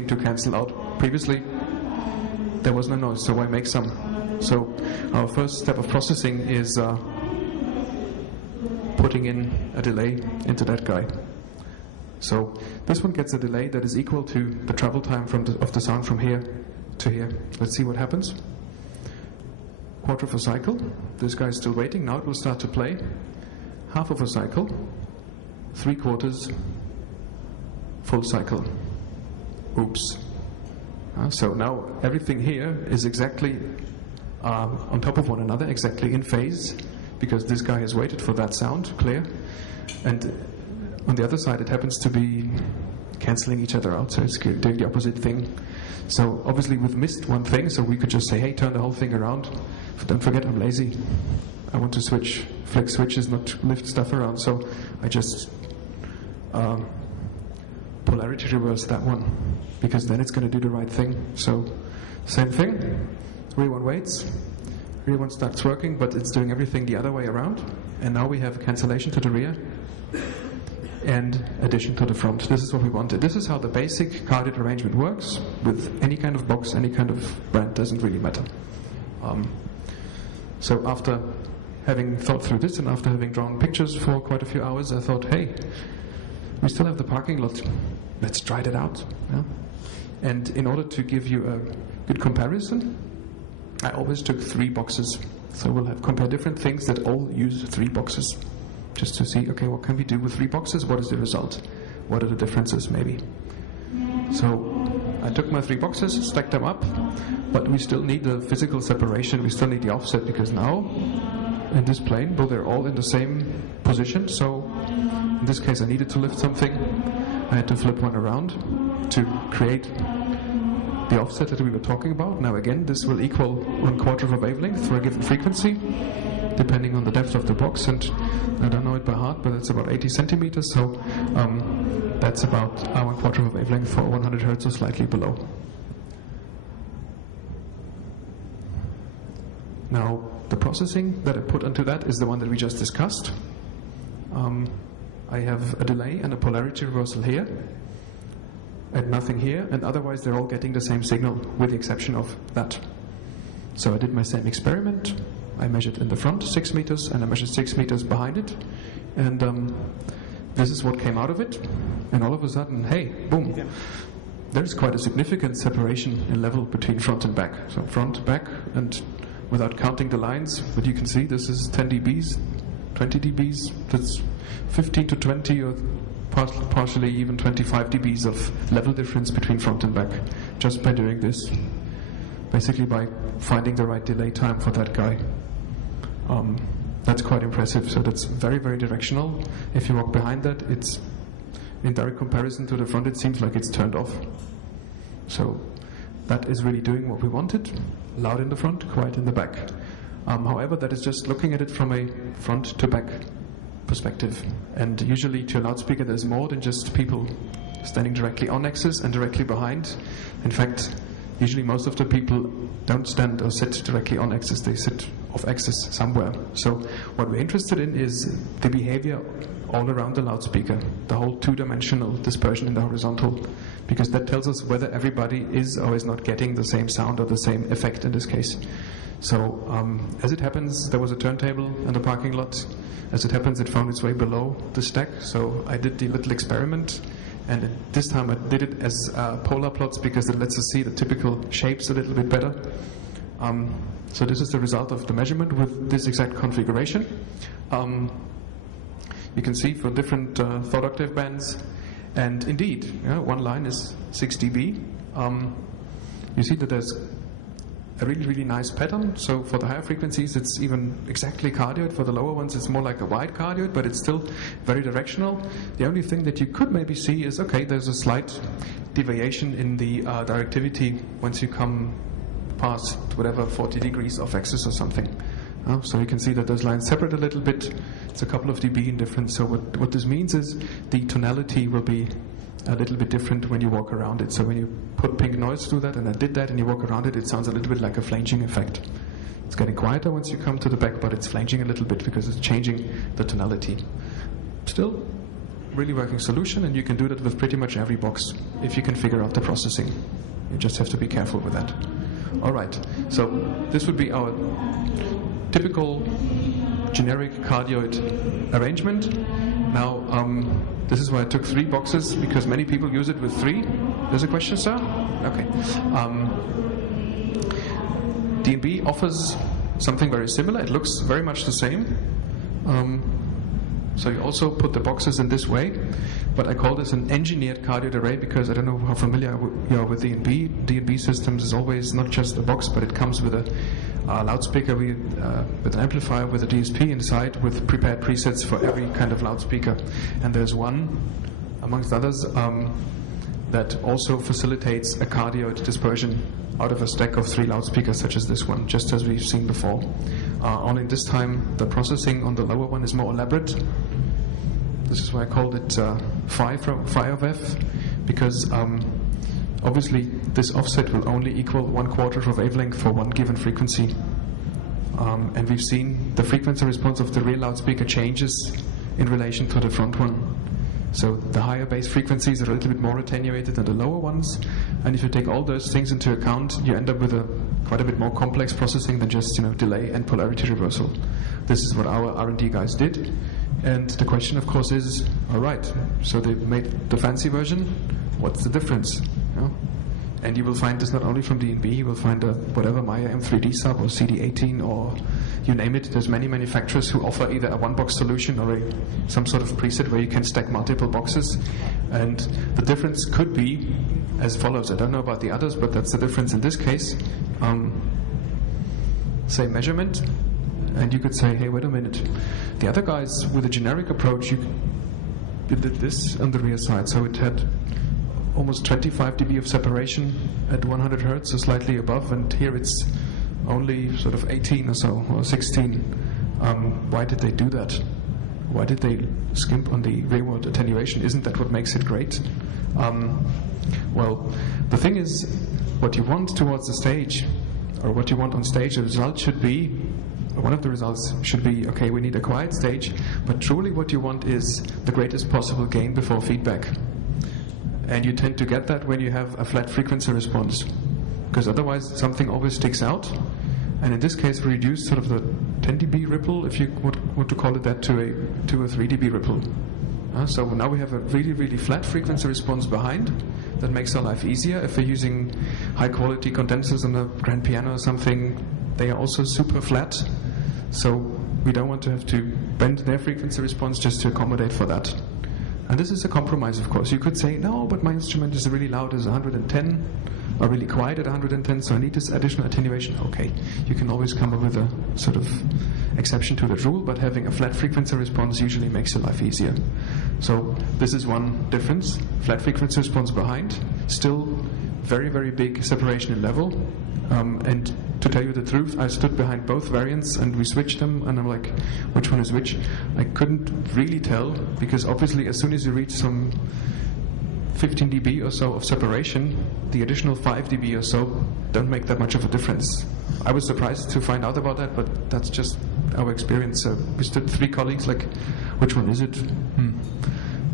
to cancel out. Previously, there was no noise, so why make some? So our first step of processing is putting in a delay into that guy. So this one gets a delay that is equal to the travel time of the sound from here to here. Let's see what happens. Quarter of a cycle. This guy is still waiting. Now it will start to play. Half of a cycle. 3/4. Full cycle. Oops. So now everything here is exactly on top of one another, exactly in phase, because this guy has waited for that sound, clear. And on the other side it happens to be cancelling each other out, so it's doing the opposite thing. So obviously we've missed one thing, so we could just say, hey, turn the whole thing around. Don't forget, I'm lazy. I want to switch. Flick switches, not lift stuff around. So I just polarity reverse that one, because then it's going to do the right thing. So same thing. Rear one waits. Rear one starts working, but it's doing everything the other way around. And now we have cancellation to the rear and addition to the front. This is what we wanted. This is how the basic carded arrangement works with any kind of box, any kind of brand, doesn't really matter. So after having thought through this and after having drawn pictures for quite a few hours, I thought, hey, we still have the parking lot. Let's try that out. Yeah? And in order to give you a good comparison, I always took 3 boxes. So we'll have compare different things that all use 3 boxes. Just to see, okay, what can we do with 3 boxes? What is the result? What are the differences, maybe? So I took my 3 boxes, stacked them up, but we still need the physical separation. We still need the offset, because now in this plane, well, they're all in the same position. So in this case, I needed to lift something. I had to flip one around to create the offset that we were talking about. Now again, this will equal 1/4 of a wavelength for a given frequency, depending on the depth of the box, and I don't know it by heart, but it's about 80 centimeters, so that's about 1/4 of a wavelength for 100 Hertz or slightly below. Now, the processing that I put onto that is the one that we just discussed. I have a delay and a polarity reversal here, and nothing here, and otherwise they're all getting the same signal, with the exception of that. So I did my same experiment. I measured in the front 6 meters, and I measured 6 meters behind it, and this is what came out of it. And all of a sudden, hey, boom, there's quite a significant separation in level between front and back. So front, back, and without counting the lines, but you can see this is 10 dBs, 20 dBs, that's 15 to 20 or partially even 25 dBs of level difference between front and back, just by doing this. Basically by finding the right delay time for that guy. That's quite impressive. So that's very, very directional. If you walk behind that, it's in direct comparison to the front, it seems like it's turned off. So that is really doing what we wanted. Loud in the front, quiet in the back. However, that is just looking at it from a front to back perspective. And usually to a loudspeaker there's more than just people standing directly on axis and directly behind. In fact, usually most of the people don't stand or sit directly on axis, they sit off axis somewhere. So what we're interested in is the behavior all around the loudspeaker, the whole 2-dimensional dispersion in the horizontal, because that tells us whether everybody is or is not getting the same sound or the same effect in this case. So as it happens, there was a turntable in the parking lot. As it happens, it found its way below the stack, so I did the little experiment. And this time I did it as polar plots, because it lets us see the typical shapes a little bit better. So this is the result of the measurement with this exact configuration. You can see for different third octave bands, and indeed, one line is 6 dB. You see that there's a really, really nice pattern. So for the higher frequencies, it's even exactly cardioid. For the lower ones, it's more like a wide cardioid, but it's still very directional. The only thing that you could maybe see is, okay, there's a slight deviation in the directivity once you come past whatever 40 degrees off axis or something. So you can see that those lines separate a little bit. It's a couple of dB in difference. So what this means is the tonality will be a little bit different when you walk around it. So when you put pink noise through that, and I did that, and you walk around it, it sounds a little bit like a flanging effect. It's getting quieter once you come to the back, but it's flanging a little bit because it's changing the tonality. Still really working solution, and you can do that with pretty much every box if you can figure out the processing. You just have to be careful with that. All right, so this would be our typical generic cardioid arrangement. Now, this is why I took 3 boxes, because many people use it with 3. There's a question, sir? Okay. DNB offers something very similar. It looks very much the same. So you also put the boxes in this way, but I call this an engineered cardioid array because I don't know how familiar you are with DNB. DNB systems is always not just a box, but it comes with a loudspeaker with an amplifier with a DSP inside with prepared presets for every kind of loudspeaker. And there's one, amongst others, that also facilitates a cardioid dispersion out of a stack of 3 loudspeakers such as this one, just as we've seen before. Only this time the processing on the lower one is more elaborate. This is why I called it phi of f, because obviously this offset will only equal 1/4 of a wavelength for one given frequency. And we've seen the frequency response of the rear loudspeaker changes in relation to the front one. So the higher base frequencies are a little bit more attenuated than the lower ones, and if you take all those things into account, you end up with quite a bit more complex processing than just delay and polarity reversal. This is what our R&D guys did, and the question, of course, is: all right, so they made the fancy version. What's the difference? And you will find this not only from DNB, you will find whatever Maya M3D sub or CD18 or you name it. There's many manufacturers who offer either a one-box solution or some sort of preset where you can stack multiple boxes. And the difference could be as follows. I don't know about the others, but that's the difference in this case. Say measurement, and you could say, hey, wait a minute. The other guys with a generic approach, you did this on the rear side, so it had almost 25 dB of separation at 100 Hertz, so slightly above, and here it's only sort of 18 or so, or 16. Why did they do that? Why did they skimp on the rearward attenuation? Isn't that what makes it great? Well, the thing is, what you want towards the stage, or what you want on stage, the result should be, one of the results should be, okay, we need a quiet stage, but truly what you want is the greatest possible gain before feedback. And you tend to get that when you have a flat frequency response, because otherwise something always sticks out. And in this case, we reduced sort of the 10 dB ripple, if you want to call it that, to a 3 dB ripple. So now we have a really, really flat frequency response behind. That makes our life easier. If we're using high-quality condensers on a grand piano or something, they are also super flat. So we don't want to have to bend their frequency response just to accommodate for that. And this is a compromise, of course. You could say, no, but my instrument is really loud as 110, or really quiet at 110, so I need this additional attenuation. Okay, you can always come up with a sort of exception to that rule, but having a flat frequency response usually makes your life easier. So this is one difference. Flat frequency response behind, still very, very big separation in level. And to tell you the truth, I stood behind both variants and we switched them, and I'm like, which one is which? I couldn't really tell, because obviously as soon as you reach some 15 dB or so of separation, the additional 5 dB or so don't make that much of a difference. I was surprised to find out about that, but that's just our experience. We stood 3 colleagues like, which one is it?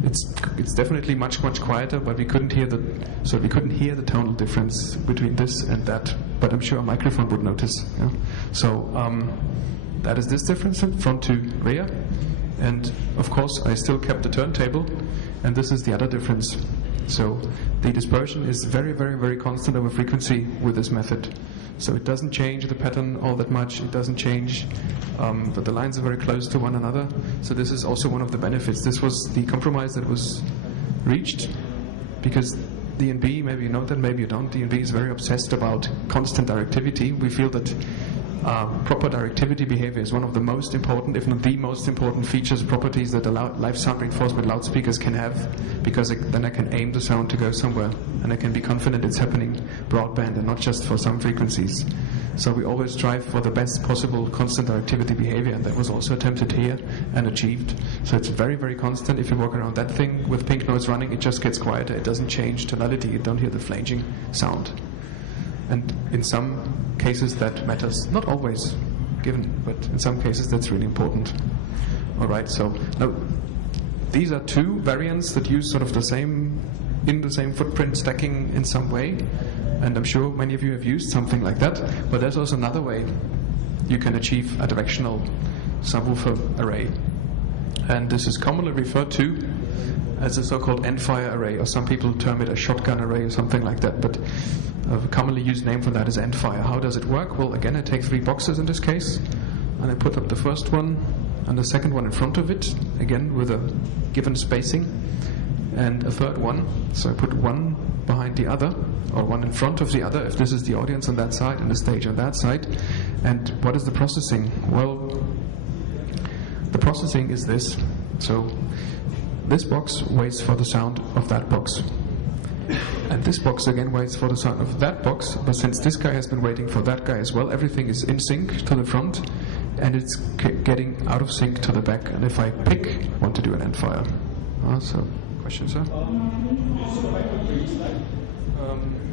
It's definitely much, much quieter, but we couldn't hear the tonal difference between this and that. But I'm sure a microphone would notice. Yeah? So that is this difference from front to rear. And of course, I still kept the turntable, and this is the other difference. So the dispersion is very, very, very constant over frequency with this method. So it doesn't change the pattern all that much. It doesn't change that the lines are very close to one another. So this is also one of the benefits. This was the compromise that was reached, because DNB, maybe you know that, maybe you don't, DNB is very obsessed about constant directivity. We feel that proper directivity behavior is one of the most important, if not the most important features, properties that live sound reinforcement loudspeakers can have, because then I can aim the sound to go somewhere, and I can be confident it's happening broadband and not just for some frequencies. So we always strive for the best possible constant directivity behavior, and that was also attempted here and achieved. So it's very, very constant. If you walk around that thing with pink noise running, it just gets quieter. It doesn't change tonality. You don't hear the flanging sound. And in some cases that matters. Not always given, but in some cases that's really important. All right, so now these are two variants that use sort of the same footprint stacking in some way, and I'm sure many of you have used something like that. But there's also another way you can achieve a directional subwoofer array, and this is commonly referred to as a so-called end-fire array, or some people term it a shotgun array or something like that, but a commonly used name for that is end-fire. How does it work? Well, again, I take 3 boxes in this case, and I put up the first one and the second one in front of it, again with a given spacing, and a third one. So I put one behind the other, or one in front of the other, if this is the audience on that side and the stage on that side. And what is the processing? Well, the processing is this. So this box waits for the sound of that box, and this box again waits for the sound of that box. But since this guy has been waiting for that guy as well, everything is in sync to the front, and it's getting out of sync to the back. And if I want to do an end fire. So, question, sir?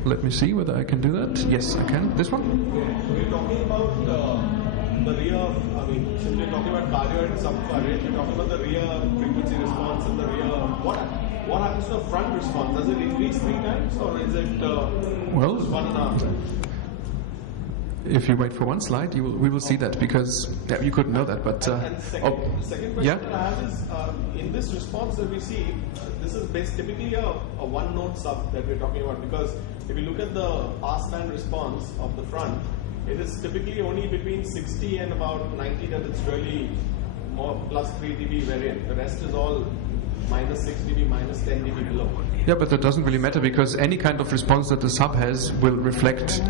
Let me see whether I can do that. Yes, I can. This one? We're talking about the rear, since we're talking about cardio and subwoofer array, we're talking about the rear frequency response and the rear. What happens to the front response? Does it increase 3 times, or is it well, just 1.5? If you wait for one slide, we will see that, because you couldn't know that. But the second question that I have is, in this response that we see, this is typically a one-note sub that we're talking about, because if you look at the passband response of the front, it is typically only between 60 and about 90 that it's really more plus 3 dB variant. The rest is all minus 6 dB, minus 10 dB below. Yeah, but that doesn't really matter, because any kind of response that the sub has will reflect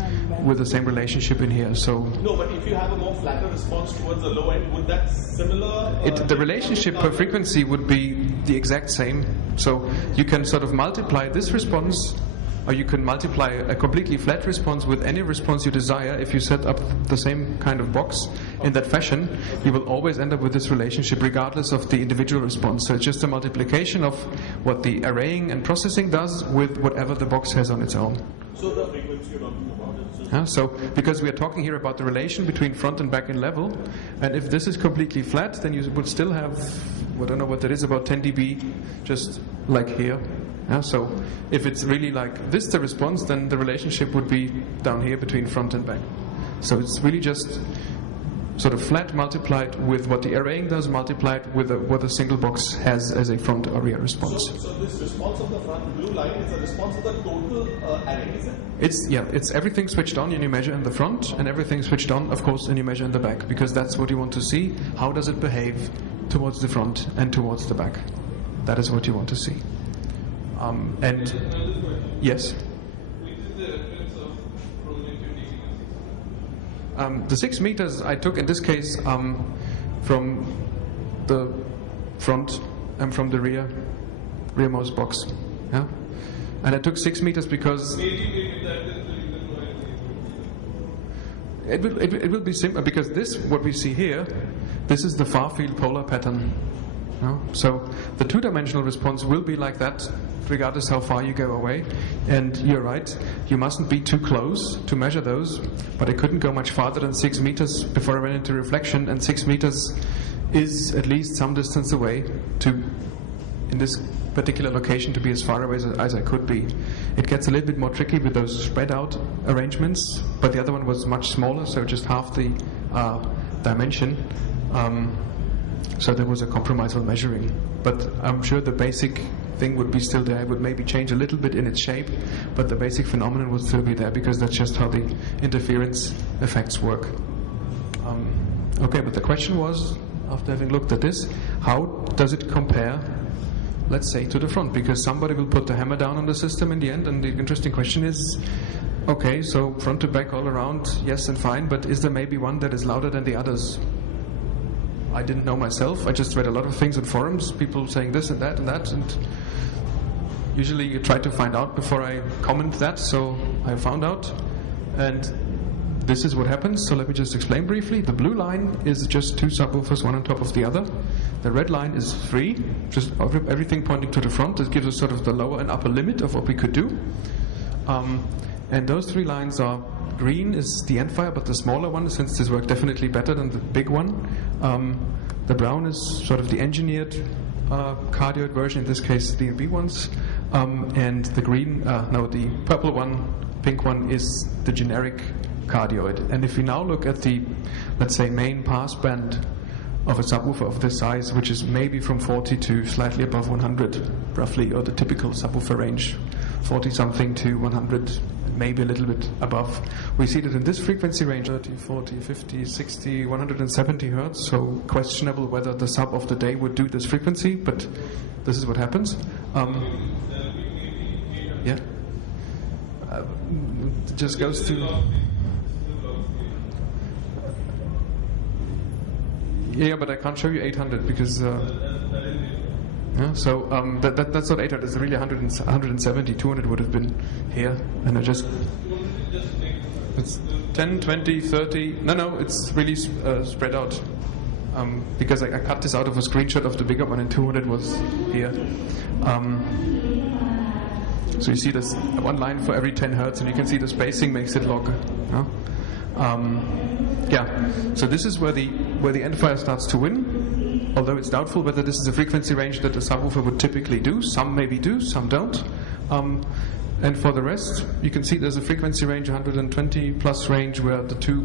with the same relationship in here. So no, but if you have a more flatter response towards the low end, would that similar? The relationship per frequency would be the exact same. So you can sort of multiply this response, or you can multiply a completely flat response with any response you desire. If you set up the same kind of box in that fashion, you will always end up with this relationship regardless of the individual response. So it's just a multiplication of what the arraying and processing does with whatever the box has on its own. So the frequency you're talking about is so because we are talking here about the relation between front and back in level, and if this is completely flat, then you would still have, I don't know what that is, about 10 dB just like here. So if it's really like this, the response, then the relationship would be down here between front and back. So it's really just sort of flat multiplied with what the arraying does, multiplied with what a single box has as a front or rear response. So this response of the front blue line is a response of the total array, is it? It's everything switched on and you measure in the front, and everything switched on, of course, and you measure in the back, because that's what you want to see. How does it behave towards the front and towards the back? That is what you want to see. And yes. The 6 meters I took in this case from the front and from the rearmost box. Yeah, and I took 6 meters because it will be simple, because this, what we see here, this is the far field polar pattern. No? So the 2-dimensional response will be like that regardless how far you go away. And you're right, you mustn't be too close to measure those, but I couldn't go much farther than 6 meters before I went into reflection, and 6 meters is at least some distance away to, in this particular location, to be as far away as I could be. It gets a little bit more tricky with those spread out arrangements, but the other one was much smaller, so just half the dimension. So there was a compromise on measuring, but I'm sure the basic thing would be still there. It would maybe change a little bit in its shape, but the basic phenomenon would still be there, because that's just how the interference effects work. Okay, but the question was, after having looked at this, how does it compare, let's say, to the front? Because somebody will put the hammer down on the system in the end, and the interesting question is, okay, so front to back all around, yes and fine, but is there maybe one that is louder than the others? I didn't know myself. I just read a lot of things in forums, people saying this and that, and usually you try to find out before I comment that, so I found out, and this is what happens. So let me just explain briefly. The blue line is just 2 subwoofers, one on top of the other. The red line is 3, just everything pointing to the front. This gives us sort of the lower and upper limit of what we could do. And those 3 lines are, green is the end fire, but the smaller one, since this worked definitely better than the big one. The brown is sort of the engineered cardioid version, in this case the B ones, and the green, the purple one, pink one is the generic cardioid. And if we now look at the, let's say, main passband of a subwoofer of this size, which is maybe from 40 to slightly above 100, roughly, or the typical subwoofer range, 40 something to 100, maybe a little bit above. We see that in this frequency range, 30, 40, 50, 60, 170 hertz, so questionable whether the sub of the day would do this frequency, but this is what happens. Yeah. It just goes to... Yeah, but I can't show you 800 because... so that's not 800, it's really 170, 200 would have been here, and I just... It's 10, 20, 30... No, it's really spread out. Because I cut this out of a screenshot of the bigger one, and 200 was here. So you see this one line for every 10 hertz, and you can see the spacing makes it longer. So this is where the end fire starts to win, although it's doubtful whether this is a frequency range that a subwoofer would typically do. Some maybe do, some don't. And for the rest, you can see there's a frequency range, 120 plus range, where the two